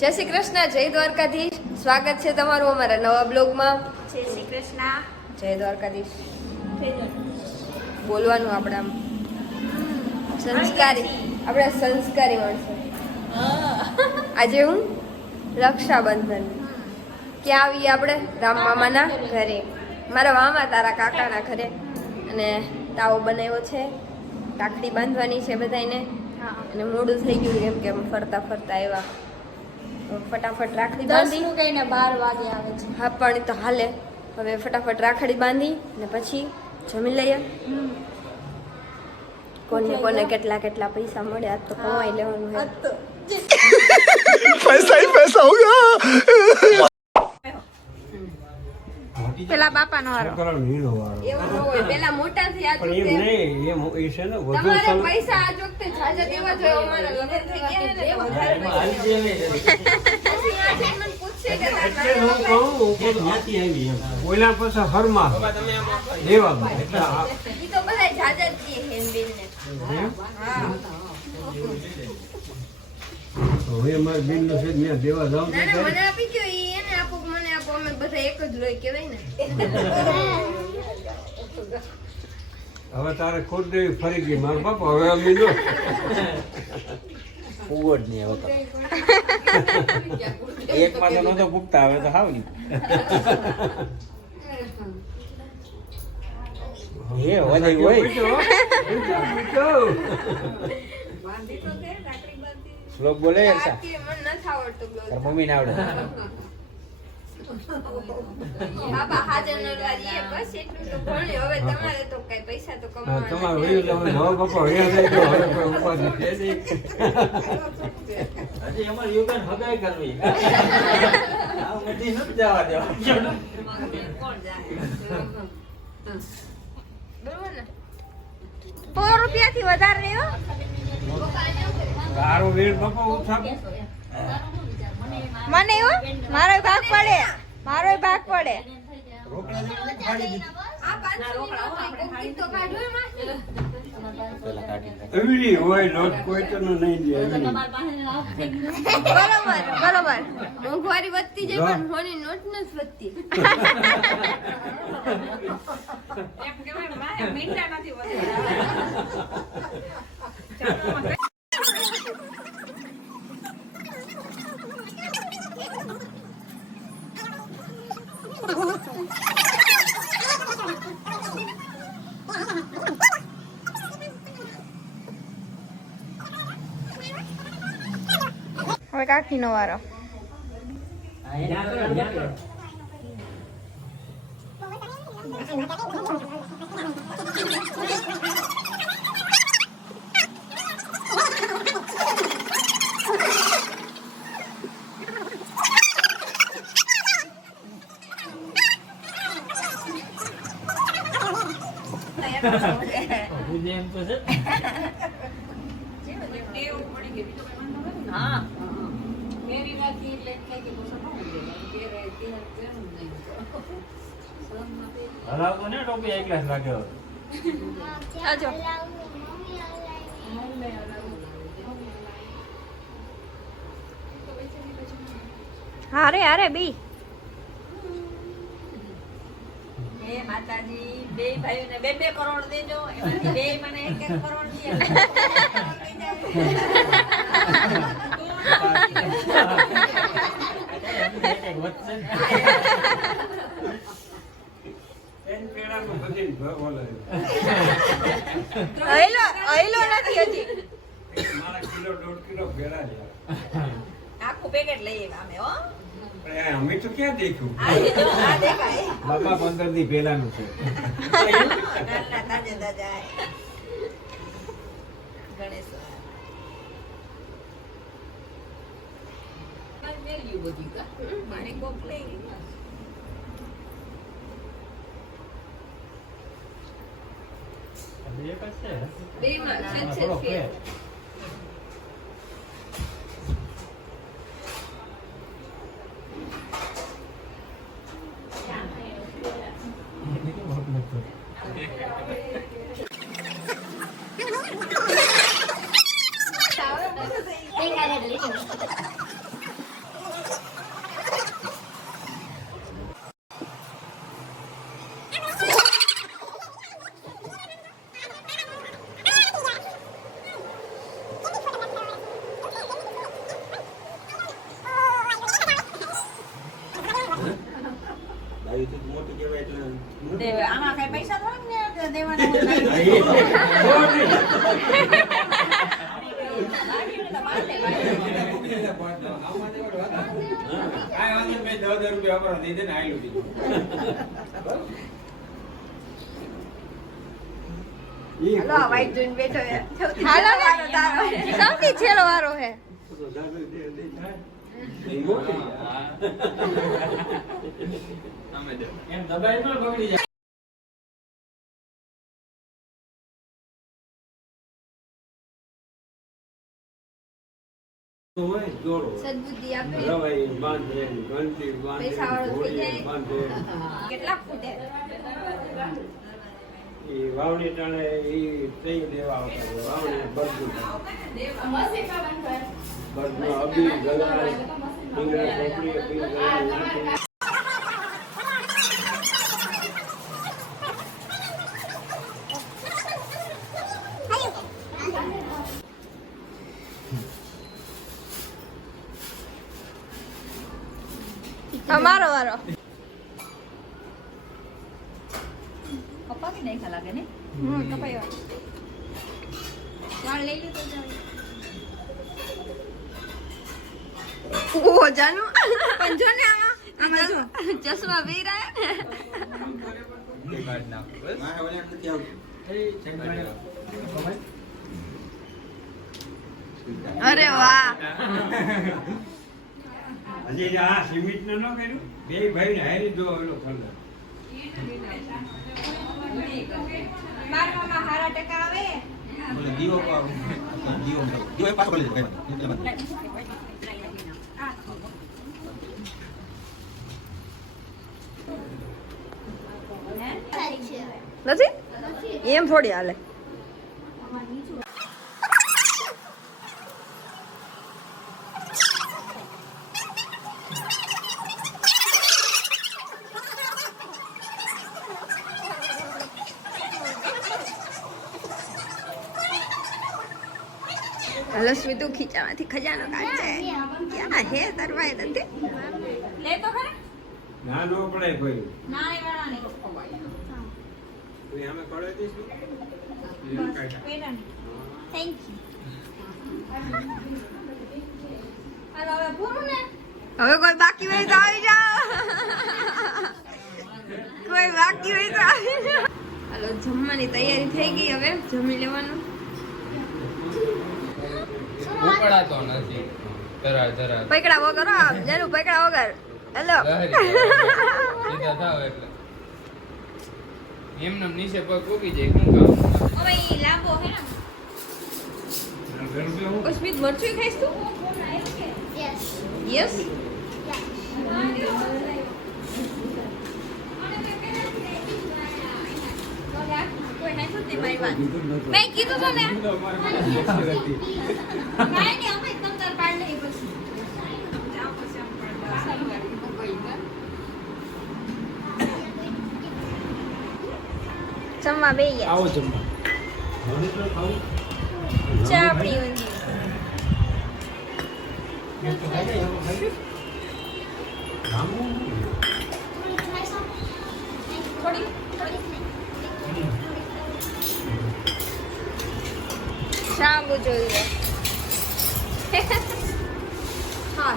જય શ્રી કૃષ્ણ, જય દ્વારકાધીશ. સ્વાગત છે તમારું અમારા નવા બ્લોગમાં. જય શ્રી કૃષ્ણ, જય દ્વારકાધીશ. બોલવાનું આપણે આમ સંસ્કારી, આપણે સંસ્કારી માણસો. આજે હું રક્ષાબંધન ક્યાં આવીએ આપણે? રામ મામાના ઘરે, મારા મામા તારા કાકાના ઘરે. અને તાવો બનાવ્યો છે, રાખડી બાંધવાની છે બધાને. અને મોડું થઈ ગયું કેમ કે ફરતા ફરતા એવા ફટાફટ રાખડી બાંધી 12 વાગે આવે છે. હા પણ તો હાલે. હવે ફટાફટ રાખડી બાંધી ને પછી જમી લઈએ. કોને કોને કેટલા કેટલા પૈસા મળે આજ તો કમાઈ લેવાનું છે. पैसा ही पैसा होगा. પેલા બાપાનો વારો એવું ન હોય, પેલા મોટા થયા પણ એમ નહીં, એમ એ છે ને વધુ તમારે પૈસા આજ વખતે જાજા દેવા જોઈએ. અમારા લગ્ન થઈ ગયા ને તો વધારે પૈસા. પછી આજે મને પૂછશે કે એટલે હું કહું કે ત્યાંથી આવી એમ ઓલા પાછા ફરમા દેવા એટલે ઈ તો બધા જાજા જ દે હેન્ડબેલ ને. હા હવે અમારે બિલ નો છે ત્યાં દેવા જાવ ના ના, મને આપી ગયો. ઈ એને આપો, મને આપો, અમે બધા એક જ લોહી કહેવાય ને. હવે તારે ખોટ દેવી ફરી ગઈ મારા બાપા. હવે અમે નો ફુગોડ નહીં હવે તો એક માં તો નતો ભૂખતા, હવે તો હાવ નહીં એ વધારે હોય શ્લોક બોલે યાર સા મને નથી આવડતું બ્લોગ. તાર મમ્મી ને આવડે બાપા હાજર નરવારી એ બસ એટલું તો ભણ્યો. હવે તમારે તો કઈ પૈસા તો હા, તમારે કમાવાના વયું જવાનું. હવે બાપા વયા થઈ ગયો. હવે કોઈ ઉપાધિ છે નહીં. હજી અમાર યોગન હગાઈ કરવી આ બધી નથી જવા દેવા કોણ જાય. બરોબર ને? 100 રૂપિયાથી વધારે રહ્યો. તારો વેર બાપા ઓછા મને એવો મારો ભાગ પડે, મારો ભાગ પડે. આ 500 ની નોટ કોઈ તો કાઢો એમાં. પેલા કાઢી એવી હોય નોટ કોઈ તો નહીં દે એવી. બરોબર બરોબર. મોંઘવારી વધતી જાય પણ હોની નોટ નથી વધતી. એમ કહેવાય મારે મીંડા નથી વધતા. હવે કાકીનો વારો. એમ તો છે હા હલાવતો ને ટોપી એક ગ્લાસ રાખ્યો આજો હારે હારે બી હે માતાજી, બે ભાઈઓને 2 કરોડ દેજો. એમાંથી બે મને 1 કરોડ અહીલો નથી હજી. મારા કિલો 1.5 કિલો ભેળા છે. આખું પેકેટ લઈએ અમે. હો અમે તો ક્યાં દેખ્યું આ દેખાય બાપા 15 દી પહેલાનું છે નાના તાજા તાજા ગણેશ પાણી કોક લઈ એક જ છે બે માં છે થોડો ફેર તે આમાં કઈ પૈસા થોડા ને દેવાના હોય. હાલો આ વાઈટ જોઈને બેઠો છે. હાલો ને સૌથી છેલ્લો વારો છે. એમ દબાઈ ન બગડી જાય. સદબુદ્ધિ આપે. રવાઈ બાંધે, ઘંટી બાંધે, પૈસાવાળો થઈ જાય. ઘોડી બાંધે. કેટલા ફૂટે? ઈ વાવણી ટાણે ઈ તઈ દેવા આવતા હતા. વાવણી બધું. બધું અબી, ગલાસ, ડુંગરા, ચોપડી, અબી, ગલાસ, નાખી. અમારો વારો. કપાવી નાખ્યા લાગે ને. કપાઈ વાળો. વાળ લઈ લીધો જાવે. ઓ જાનુ પણ જો ને આમાં જો ચશ્મા પહેર્યા ને. અરે વાહ. હજી આ સિમિટ ને ન કર્યું બે ભાઈ ને હારી દો ઓલો ખબર બારમામાં હારા ટકા આવે. નથી એમ થોડી હાલે. હલો સ્મિતુ ખીચામાંથી ખજાનો કાઢશે. ક્યાં હે તરવાય નથી. લે તો ખરા. ના નો પડે કોઈ ના એ વાળા નહીં. તું આમે કળે દઈશું પેલા થેન્ક હાલો હવે પૂરું ને. યુ. હવે કોઈ બાકી હોય તો આવી જાઓ. કોઈ બાકી હોય તો આવી જાઓ. હાલો જમવાની તૈયારી થઈ ગઈ. હવે જમી લેવાનું. ઉકળાતો નથી. જરા પૈકડા વગર હો, જાનું પૈકડા વગર. હેલો સીધા થાવ એટલે એમને નીચે પગ ઉગી જાય. શું કામ? હવે ઈ લાંબો હે ને. સ્મિત મરચું ખાઈશ તું? યસ. કોઈ નાખ્યું જ નહીં મારી વાત. મેં કીધું તો ને. કાંઈ નહીં, અમે તમ તાર પાડ લઈએ પછી. જમવા બે ગયા. આવો જમવા. ચા આપણી ઊંધી. શાંગુ જોઈએ. હા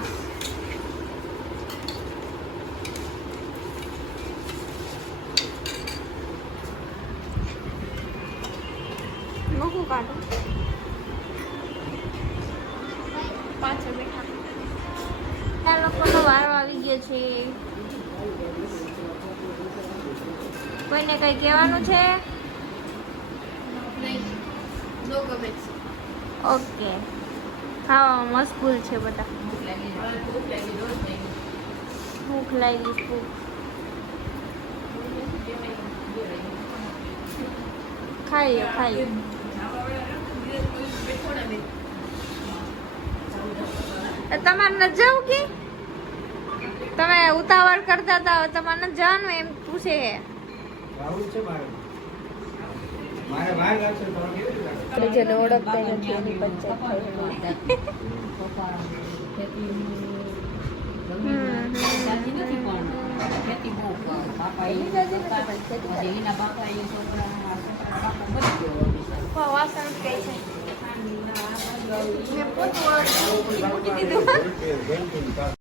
મૂકું કાઢું. પાછળ બેઠા આ લોકોનો વારો આવી ગયો છે. કોઈને કઈ કહેવાનું છે? ઓકે. ખાવામાં મશગુલ છે બધા. ભૂખ લાગી ભૂખ. ખાઈએ ખાઈએ. તમારે ન જવું કે તમે ઉતાવળ કરતા હતા, તમારે ન જવાનું એમ પૂછે. આવું છે મારે વાર લાગશે તો કેવી રીતે લાગે? જેને ઓળખતા નથી એની પંચાયત થાય. ખેતી બહુ બાપા એટલી જાજી નથી પણ ખેતી કરે. એના બાપા એ છોકરા બાપો મરી ગયો વાસણ કઈ છે મેં પોતું મૂકી દીધું